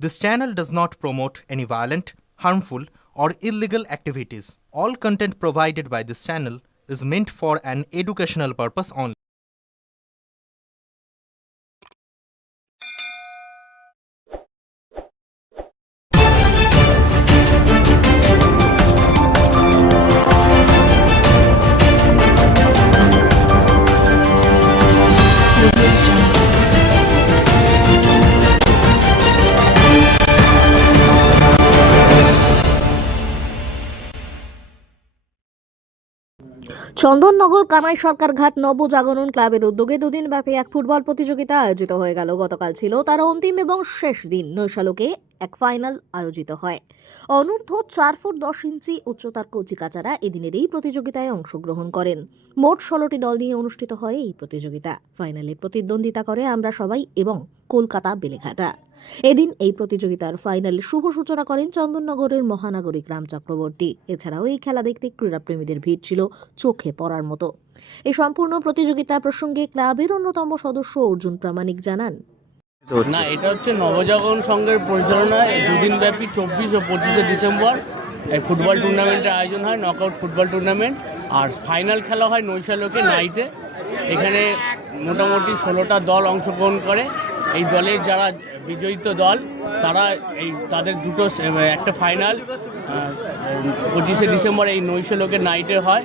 This channel does not promote any violent, harmful, or illegal activities. All content provided by this channel is meant for an educational purpose only. Chandannagar Kanai সরকার ঘাট নবজাগরণ ক্লাবের উদ্যোগে দুদিন ব্যাপী এক football প্রতিযোগিতা আয়োজিত হয়ে গেল। গতকাল ছিল তার অন্তিম এবং শেষ দিন। নৈশালোকে এক ফাইনাল আয়োজিত হয়। অনূর্ধ্ব 4 ফুট 10 ইঞ্চি উচ্চতার কচিকাচারা এদিনের এই প্রতিযোগিতায় অংশগ্রহণ করেন। মোট 16টি দল নিয়ে অনুষ্ঠিত হয় এই প্রতিযোগিতা। ফাইনালে প্রতিদ্বন্দ্বিতা করে আমরা সবাই এবং কলকাতা বেলেঘাটা। এদিন এই প্রতিযোগিতার ফাইনালে শুভ সূচনা করেন চন্দননগরের মহানাগরিক রাম চক্রবর্তী। এছাড়াও এই খেলা দেখতে ক্রীড়াপ্রেমীদের ভিড় ছিল চোখে পড়ার মতো। এই সম্পূর্ণ প্রতিযোগিতা প্রসঙ্গে ক্লাবের অন্যতম সদস্য অর্জুন প্রামাণিক জানান, না, এটা হচ্ছে নবজাগরণ সংঘের পরিচালনায় দুদিন ব্যাপী 24 ও 25শে ডিসেম্বর এই ফুটবল টুর্নামেন্টের আয়োজন হয়, নকআউট ফুটবল টুর্নামেন্ট। আর ফাইনাল খেলা হয় নৈশালোকে নাইটে। এখানে মোটামুটি 16টা দল অংশগ্রহণ করে। এই দলের যারা বিজয়িত দল তারা তাদের একটা ফাইনাল 25শে ডিসেম্বর এই নৈশালোকে নাইটে হয়।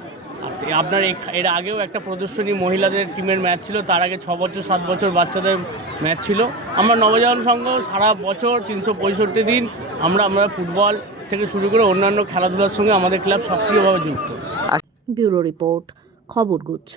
আপনার এর আগেও একটা প্রদর্শনী মহিলাদের টিমের ম্যাচ ছিল, তার আগে 6 বছর 7 বছর বাচ্চাদের ম্যাচ ছিল। আমরা নবজাগরণ সংঘ সারা বছর 365 দিন আমরা ফুটবল থেকে শুরু করে অন্যান্য খেলাধুলার সঙ্গে আমাদের ক্লাব সক্রিয়ভাবে যুক্ত। ব্যুরো রিপোর্ট, খবর গুচ্ছ।